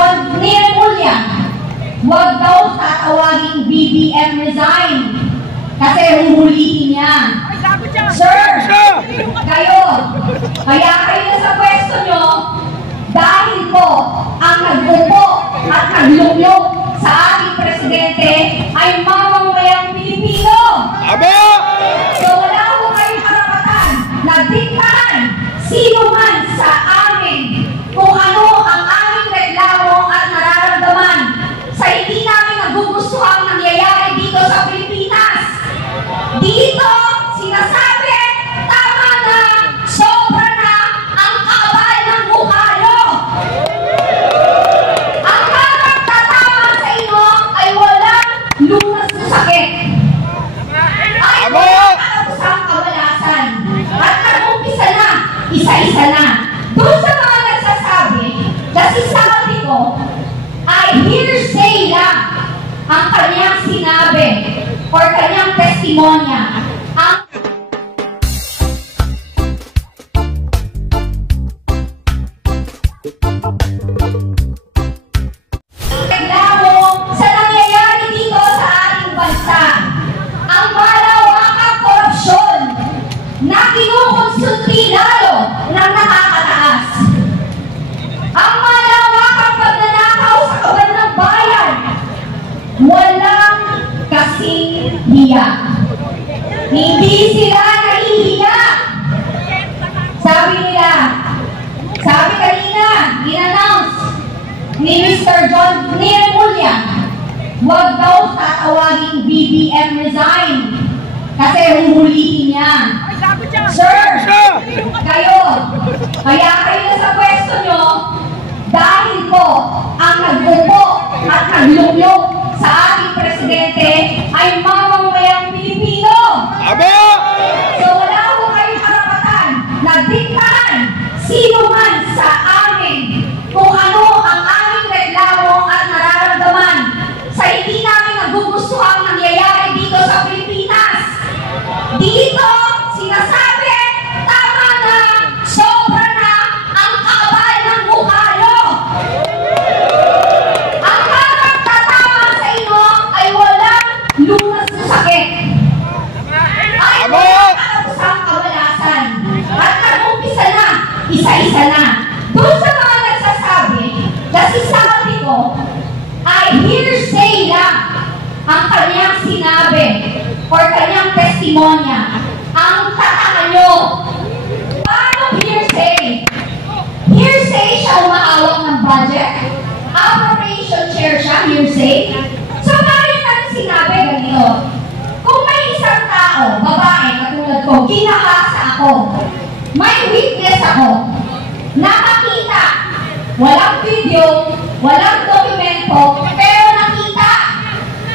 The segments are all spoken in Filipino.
John Neremulla, huwag daw tatawaging BBM resign kasi huhulihin niya. Sir, kaya kayo na sa pwesto nyo dahil po ang nagbubo at naglunglong sa ating presidente ay mamamayang Pilipino. So wala po kayong karapatan na diktahan sino man sa amin kung ano ang aming reklamo at nararamdaman sa hindi namin nagugustuhang nangyayari dito sa Pilipinas. Dito, sinasabi, tama na, sobra na ang kapal ng mukha nyo. Ang nagtatama sa inyo ay walang lunas na sakit. Ay walang katapusang kabalasan. At nag-umpisa na, isa-isa na. Doon sa mga nagsasabi, kasi sabi ko, ay hearsay lang ang kanyang sinabi or kanyang testimonya. Ang reklamo sa nangyayari dito sa ating bansa, ang malawakang korupsyon na kinukonsulti lalo ng nakakataas. Ang malawakang pagnanakaw sa kaban ng bayan, walang kasing hiya. Hindi sila nahihiya. Sabi kanina, in-announce ni Mr. John Neremulla, huwag daw tatawaging BBM resign kasi huhulihin niya. Sir, kaya kayo na sa pwesto nyo dahil po ang nagbubo at naglunglong sa ating presidente ay mamamayang Pilipino. So wala po kayong karapatan na diktahan sino man sa amin kung ano ang aming reklamo at nararamdaman sa hindi namin nagugustuhang nangyayari dito sa Pilipinas. Dito, sinasabi, tama na, sobra na ang kapal ng mukha nyo. Ang nagtatama sa inyo ay walang lunas na sakit. Ay walang katapusang kabalasan. At nag-umpisa na, isa-isa na. Doon sa mga nagsasabi, kasi sabi ko, ay hearsay lang ang kanyang sinabi or kanyang testimonya. Ang tataka nyo, paano hearsay? Hearsay siya umaawak ng budget? Appropriation chair siya, hearsay? So paano natin sinabi ganito? Kung may isang tao, babae, katulad ko, kinakasa ako, may witness ako, nakakita, walang video, walang dokumento, pero nakita,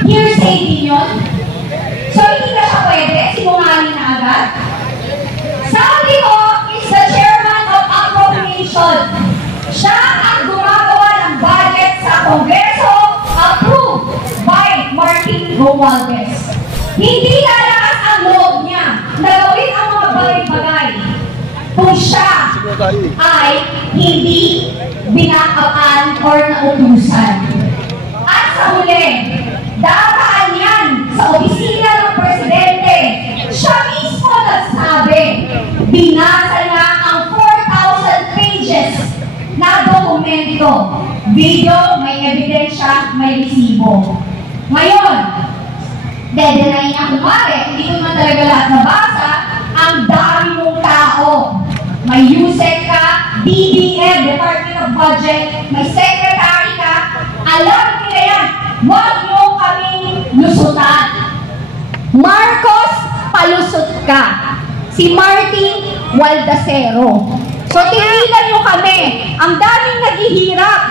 hearsay din yun. So hindi na siya pwede, sinungaling na agad. Sabi ko, is the chairman of appropriation. Siya ang gumagawa ng budget sa Kongreso, approved by Martin Romualdez. Hindi lalakas ang loob niya na gawin ang mga bagay-bagay kung siya ay hindi binakapan or nautusan. At sa huli, dapat yan sa opisina ng presidente. Siya mismo nagsabi, binasa niya ang 4,000 pages na dokumento. Video, may ebidensya, may resibo. Ngayon, dedenay niya kumari, hindi ko naman talaga lahat nabasa, ang dami mong tao. May USEC ka, DBM, Department of Budget, may secretary ka, alam nila yan, huwag nyo kaming lusutan. Marcos, palusot ka. Si Martin, Waldacero. So, tingilan nyo kami. Ang daming naghihirap.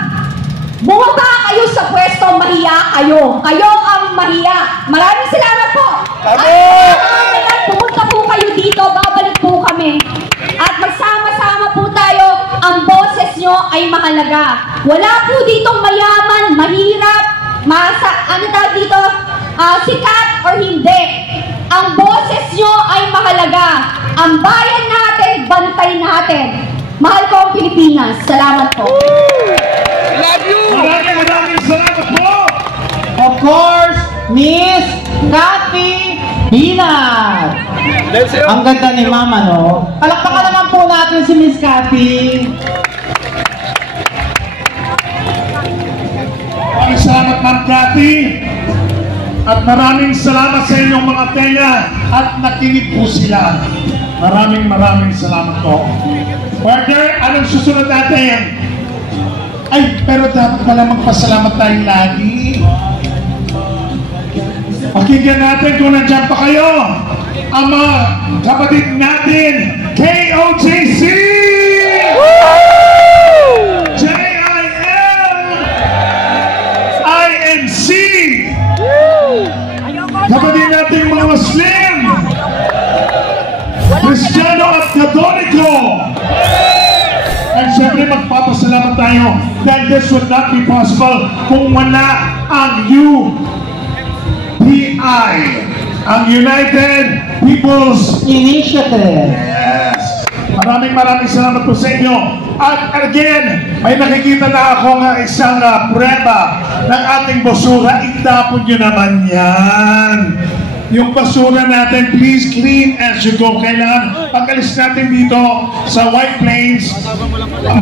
Bumaba kayo sa pwesto, mahiya kayo. Kayo ang mahiya. Maraming salamat po. At pumunta po kayo dito, babalik po kami. At magsama-sama po tayo, ang boses nyo ay mahalaga. Wala po ditong mayaman, mahirap, ano tawag dito, sikat or hindi. Ang boses nyo ay mahalaga. Ang bayan natin, bantay natin. Mahal ko ang Pilipinas. Salamat po. Love you! course, Miss Cathy Binat. Ang ganda ni Mama, no? Palakpakan naman po natin si Miss Cathy. Maraming salamat, Ma'am Cathy. At maraming salamat sa inyong mga tenga at nakinig po sila. Maraming salamat po. Partner, anong susunod natin? Ay, pero dapat pala magpasalamat tayo lagi. Pakinggan natin kung nandiyan pa kayo. Ang mga kapatid natin, KOJC! JIL! INC! Kapatid natin mga Muslim! Kristiyano at Katoliko! At syempre magpapasalamat tayo dahil this would not be possible kung wala ang UPI, ang United People's Initiative. Yes! Maraming salamat po sa inyo. At again, may nakikita na ako nga isang prueba ng ating basura. Itapon nyo naman yan. Yung basura natin, please clean as you go. Kailangan pag-alis natin dito sa White Plains,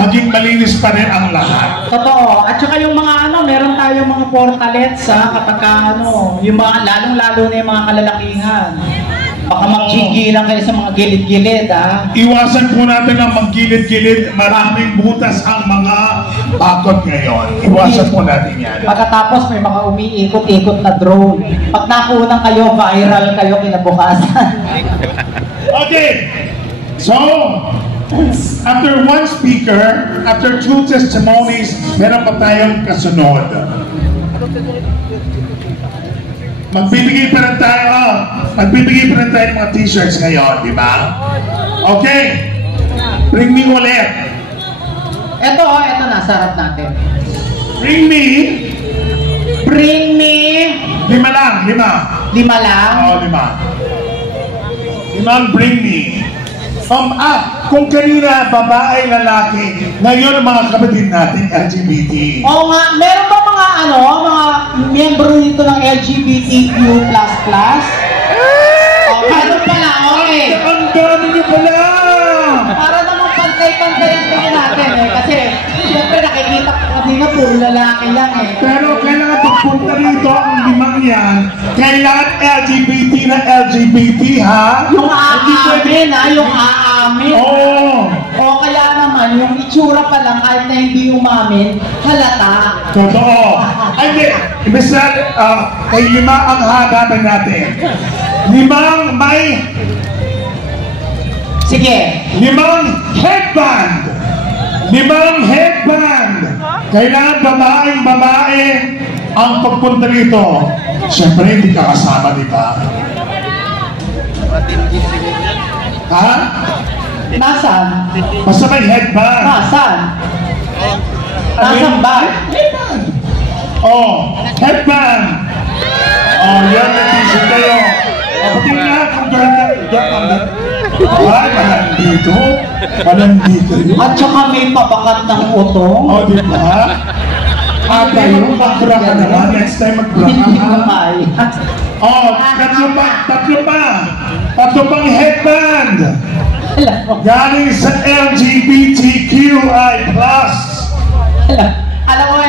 maging malinis pa rin ang lahat. Totoo. At saka yung mga meron tayong mga portalets kapag yung mga lalong-lalo na yung mga kalalakihan. Baka magjigilan kayo sa mga gilid-gilid, Iwasan po natin ang maggilid-gilid. Maraming butas ang mga bakod ngayon. Iwasan po natin yan. Pagkatapos may mga umiikot-ikot na drone. Pag nakunan kayo, viral kayo kinabukasan. Okay. So, after one speaker, after two testimonies, meron pa tayong kasunod. Magbibigay pa rin tayo ng mga t-shirts ngayon, di ba? Okay. Bring me ulit. Ito na, sarap natin. Bring me. Bring me. Lima lang. Lima lang? Oo, lima. Limang bring me. Kung kanina, babae, lalaki, ngayon mga kapatid natin, LGBT. Oo nga, meron ba mga mga miyembro dito ng LGBTQ++? Meron pala, okay. Ang dami niyo pala! Para naman pantay-pantayan tingin natin kasi siyempre nakikita ko kanina puro lalaki lang Pero kailangan pagpunta rito ang limang yan, kailangan LGBT na LGBT, ha? Yung aamin, yung aamin. Oo. O kaya naman, yung itsura pa lang kahit na hindi umamin, halata. Totoo. Ay, hindi. Ibig kay lima ang hagatan natin. Limang may... Sige. Limang headband. Kailangan babae ang pagpunta rito. Siyempre, hindi ka kasama, di ba? Ha? Nasaan? Basta may headband. Nasaan? Nasaan ba? Headband. Headband. Yan, nag-t-shirt kayo. Pati nga, kung Malandito yun. At saka may papakat ng utong. Di ba? Tayo, mag-bra ka naman. Next time mag-bra ka. Hindi ko kaya. Tatlo pang headband. Galing sa LGBTQI+. Alam mo,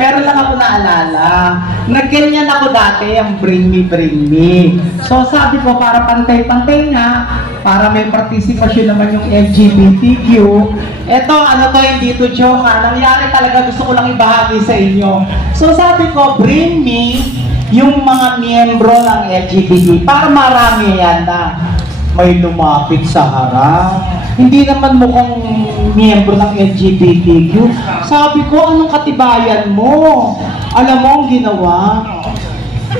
meron lang ako naalala. Nagganyan ako dati ang bring me. So sabi ko, para pantay-pantay na, para may partisipasyon naman yung LGBTQ. Ito, hindi to joke nangyari talaga, gusto ko lang ibahagi sa inyo. So sabi ko, bring me yung mga miyembro ng LGBT. Para marami yan na may lumapit sa harap. Hindi naman mukhang miyembro ng LGBTQ. Sabi ko, anong katibayan mo? Alam mo ang ginawa?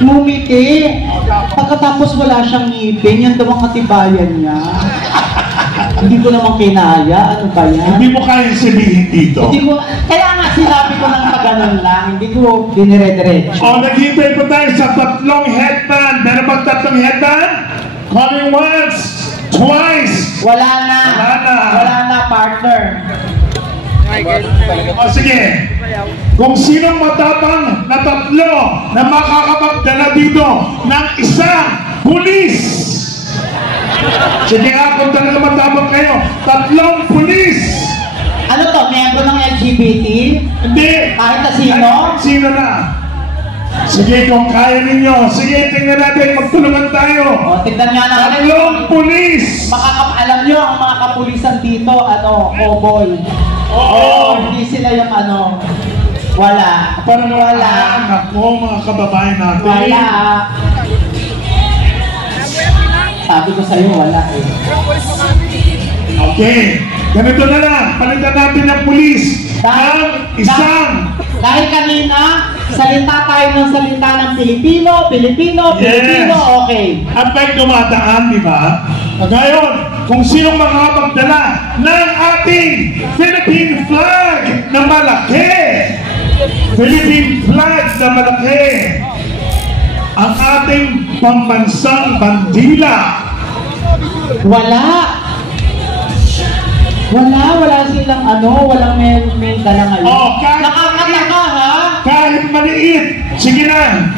Ngumiti. Pagkatapos wala siyang ngipin, yan daw ang katibayan niya. Hindi ko naman kinaya. Ano ba yan? Hindi mo kaya sabihin dito. Kaya nga sinabi ko lang pag-ganon lang. Hindi ko dinire-diretso. Naghintay pa tayo sa tatlong headband. Meron ba tatlong headband? Coming once, twice. Wala na, partner. O sige, kung sinong matapang na tatlo na makakapagdala dito ng isang pulis. Sige nga, kung talaga matapang kayo, 3 pulis. Ano to, miyembro ng LGBT? Hindi. Kahit na sino? Kahit sino na. Sige, kung kaya ninyo. Sige, tingnan natin, magtulungan tayo. O, tignan nga natin. 3 pulis. Alam nyo, ang mga kapulisan dito, cowboy. Oo. Hindi sila yung wala. Parang Wala. Nako, mga kababayan natin. Wala. Sabi ko sa'yo, wala eh. Okay, ganito na lang. Palitan natin ng pulis ng isang. Dahil kanina, salita tayo ng salita ng Pilipino, Yes. okay. At may dumadaan, di ba? Ngayon, kung sinong makakapagdala ng ating Philippine flag na malaki. Philippine flag na malaki. Ang ating pambansang bandila. Wala silang walang may dala ngayon. Oh, kahit Nakakataka ha? kahit maliit. Sige na.